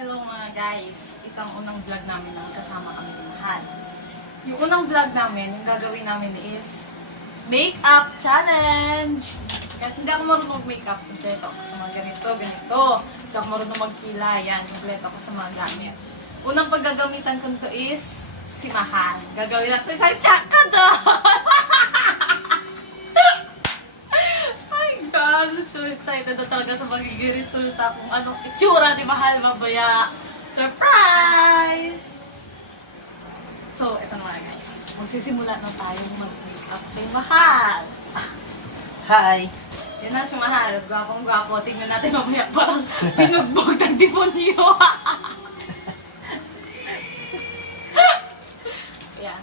Hello mga guys, ito ang unang vlog namin na kasama kami ni Mahal. Yung unang vlog namin, yung gagawin namin is makeup challenge! Kahit hindi ako marunong mag-makeup, kompleto ako sa mga ganito. Hindi ako marunong magkila, yan, kompleto ako sa mga gamit. Unang paggagamitan ko nito is si Mahal. Gagawin natin sa tsaka doon! I'm so excited na talaga sa magiging resulta kung anong itsura ni Mahal mamaya. Surprise! So, ito na mga guys. Magsisimula na tayo mag-makeup kay Mahal. Hi! Yan na si Mahal. Gwapong-gwapo. Tingnan natin mamaya parang pinugbog ng demonyo. Yan.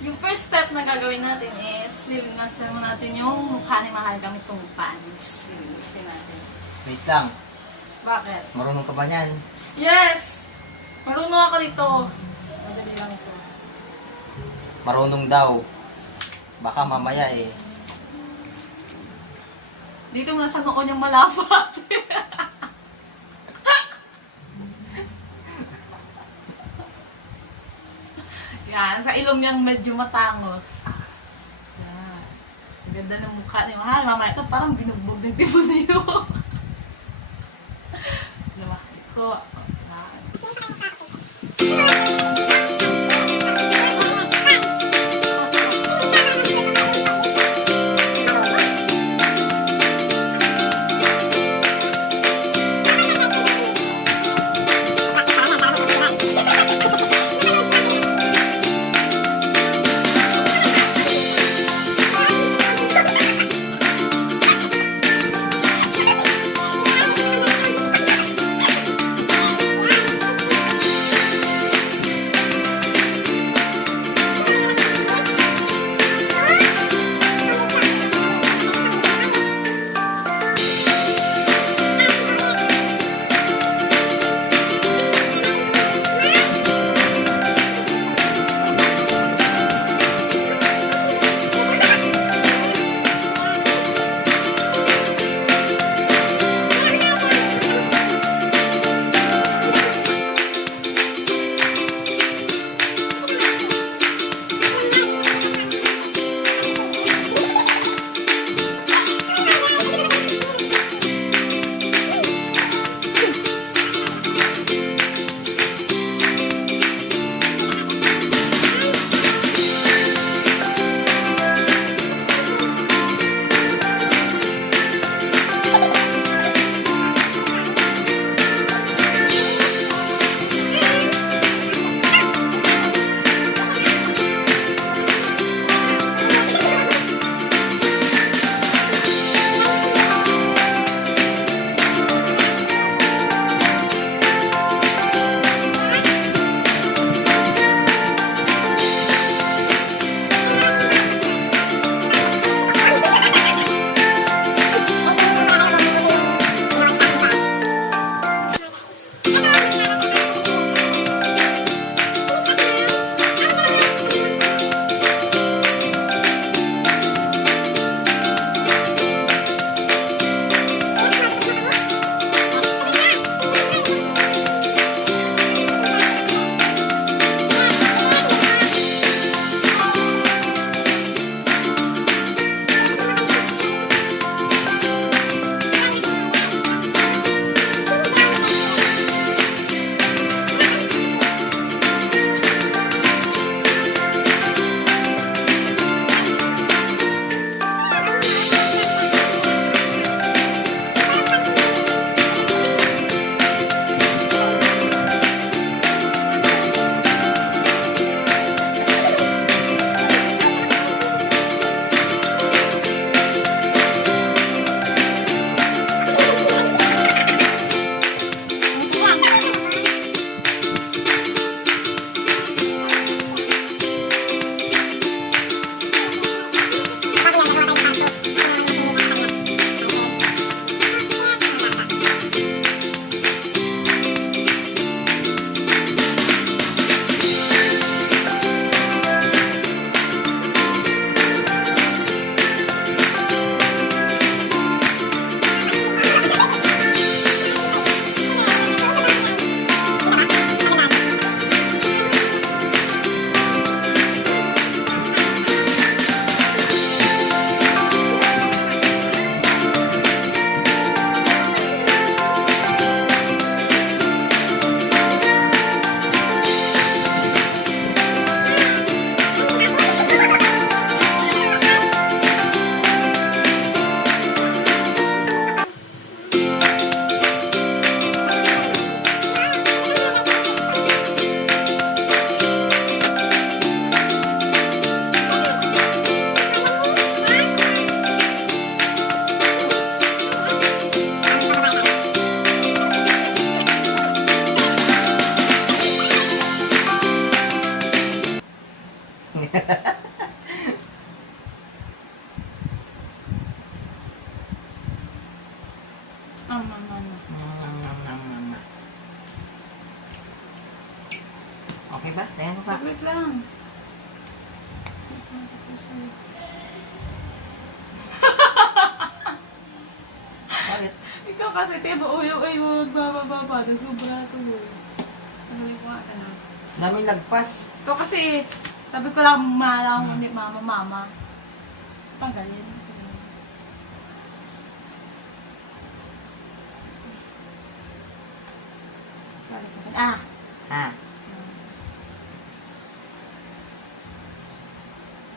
Yung first step na gagawin natin is lilinasin natin yung mukha ni Mahal gamit tong pants. Lilinasin natin. Wait lang. Bakit? Marunong ka ba niyan? Yes! Marunong ako dito. Madali lang ito. Marunong daw. Baka mamaya eh. Dito nga sa noon yung malafat. Yan, sa ilong niyang medyo matangos. Yan. Ganda ng mukha ni Mahal. Mamaya ito parang binugbog ng demonyo. Lumaki ko. Okay ba? Tingnan mo pa. Wait lang. Bakit? Ikaw kasi, tiba uyo ay magbababa. Nagsobra ito. Nahuli ko nga na. Daming lagpas. Ikaw kasi, sabi ko lang, malang hindi mama. Tanggalin. Ah! Ha?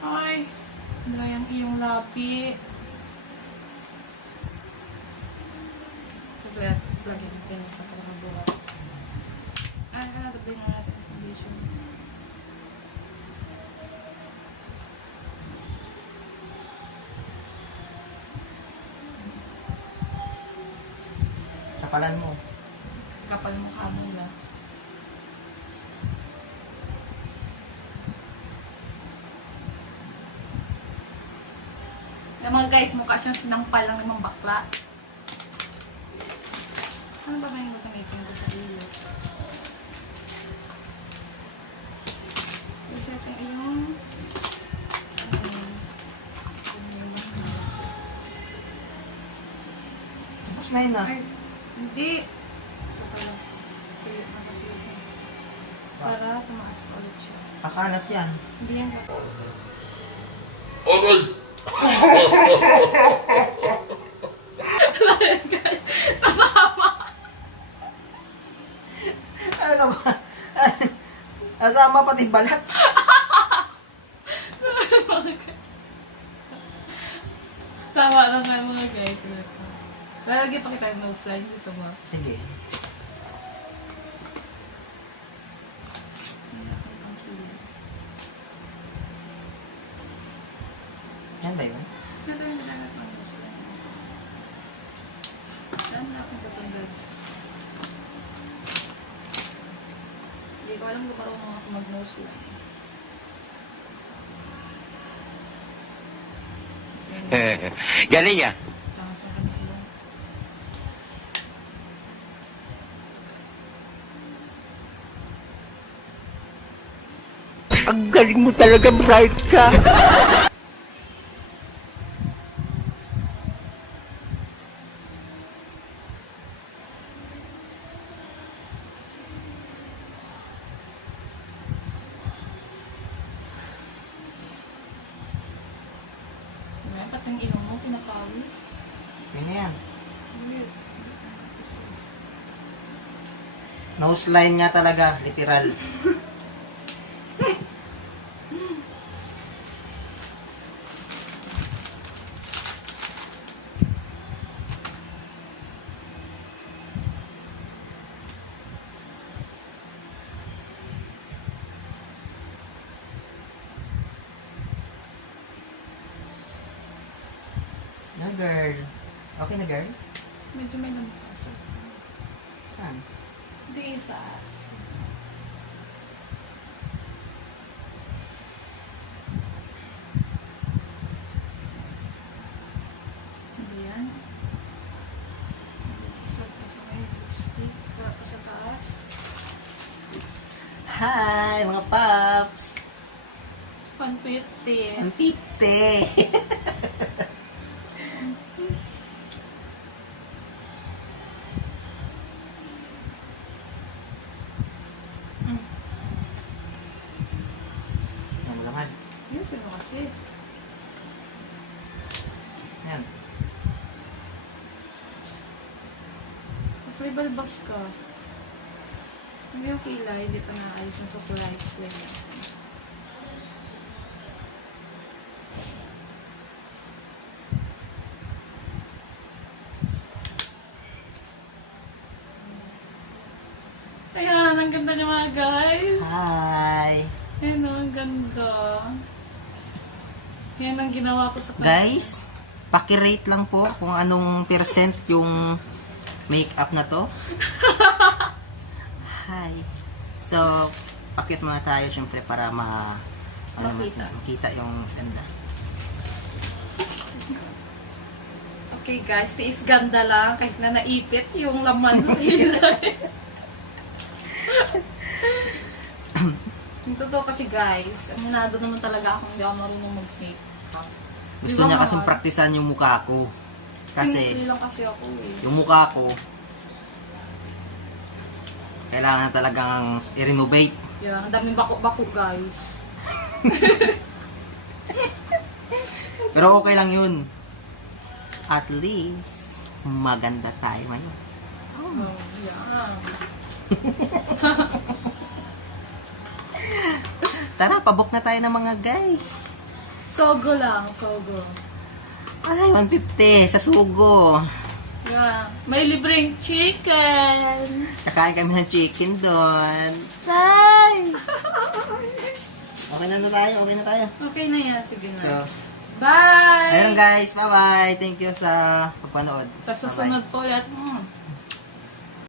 Ay! Ano yung iyong lapi? Sabi at lagi natin sa pagkabuhat. Ay, tabi na natin ang condition. Kapalan mo. Kapal mukha mo na. Na mga guys, mukha siyang sinampal lang ng mga bakla. Ano ba yung gagamitin ko sa iyo? Reset yung iyong... Tapos na yun ah. Ay, hindi. Ito pala. Kaya nakasulit na. Para tumaas pa ulit siya. Kakalat yan. Hindi yan. Kasama! Ano ka ba? Asama pati balat. Tama na nga mga guys. Lalagyan pa kita yung nose line. Gusto mo? Sige. Yan ba yun? Saan na akong tatanggal? Hindi ko alam kung marunong ako mag-nose line. Galing ya. Tama sa kanila. Ang galing mo talaga, bright ka. Diba? Pati yung ilong mo, pinapawis. Yun na yan. Weird. Nose line nga talaga. Literal. Na girl. Okay na girl? Medyo may namukaso. Saan? Hindi sa ass. Ano yan? Sa may lipstick. Tapos sa taas. Hi mga paps! 150. Ang tipte! Yan, malaman. Yun, sino kasi? Yan. Mas may balbas ka. Ano yung kilay? Hindi pa naayos ng supply. Ayan, ang ganda niya mga guys. Hi! Ayan, ang ganda. Yan ang ginawa ko sa Guys, pakirate lang po kung anong percent yung makeup na to. Hi! So, pakit muna tayo syempre para Makita. makita yung ganda. Okay guys, tiis ganda lang kahit na naipit yung laman ng kilay. Yung totoo kasi guys, aminado naman talaga ako hindi ako marunong mag-makeup. Gusto Di ba, niya kasing mahal? praktisan yung mukha ko. Kasi, Simple lang kasi ako eh. yung mukha ko, kailangan na talagang i-renovate. Yeah, ang daming bako-bako guys. Pero okay lang yun. At least, maganda tayo ngayon. Oh, yeah. Tara, pabok na tayo ng mga guy. Sogo lang, sogo. Ay, 150 sa sugo. Yeah. May libreng chicken. Kakain kami ng chicken doon. Ay! Okay na tayo, okay na tayo. Okay na yan, sige na. So, Bye! ayun guys, bye-bye. Thank you sa pagpanood. Sa susunod po ulit.